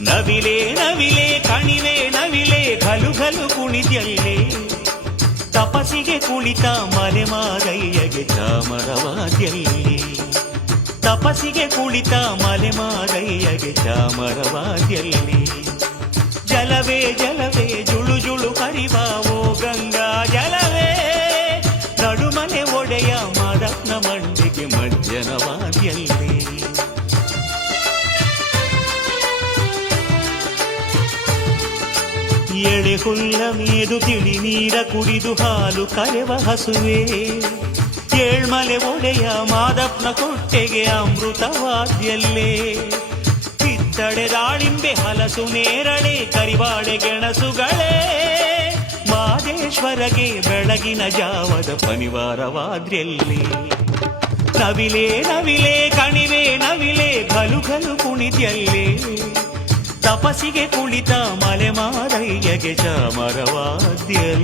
ನವಿಲೆ ನವಿಲೆ ಕಣಿವೆ ನವಿಲೆ ಘಲು ಘಲು ಕುಣಿದ್ಯಲ್ಲೇ ತಪಸಿಗೆ ಕುಳಿತ ಮಲೆಮಾದಯ್ಯಗೆ ಚಾಮರವಾದ್ಯಲ್ಲಿ ತಪಸಿಗೆ ಕುಳಿತ ಮಲೆಮಾದಯ್ಯಗೆ ಚಾಮರವಾದ್ಯಲ್ಲಿ ಜಲವೇ ಜಲವೇ ಜುಳು ಜುಳು ಹರಿವಾವೋ ಗಂಗಾ ಜಲವೇ ನಡುಮನೆ ಒಡೆಯ ಮಾದಪ್ಪನ ಮಂಡಿಗೆ ಮಜ್ಜನವಾದ್ಯಲ್ಲಿ ಎಳೆ ಹುಲ್ಲ ಮೇದು ತಿಳಿ ನೀರ ಕುಡಿದು ಹಾಲು ಕರೆವ ಹಸುವೆ ಏಳ್ಮಲೆ ಒಡೆಯ ಮಾದಪ್ಪನ ಕೊಟ್ಟೆಗೆ ಅಮೃತವಾದ್ಯಲ್ಲೇ ಕಿತ್ತಳೆ ದಾಳಿಂಬೆ ಹಲಸು ನೇರಳೆ ಕರಿವಾಳೆ ಗೆಣಸುಗಳೇ ಮಾದೇಶ್ವರಗೆ ಬೆಳಗಿನ ಜಾವದ ಪನಿವಾರವಾದ್ಯಲ್ಲಿ ನವಿಲೆ ನವಿಲೆ ಕಣಿವೆ ನವಿಲೆ ಘಲು ಘಲು ಕುಣಿದ್ಯಲ್ಲೇ ತಪಸಿಗೆ ಕುಳಿತ ಮಲೆಮಾದಯ್ಯಗೆ ಚಾಮರವಾದ್ಯಲ್ಲಿ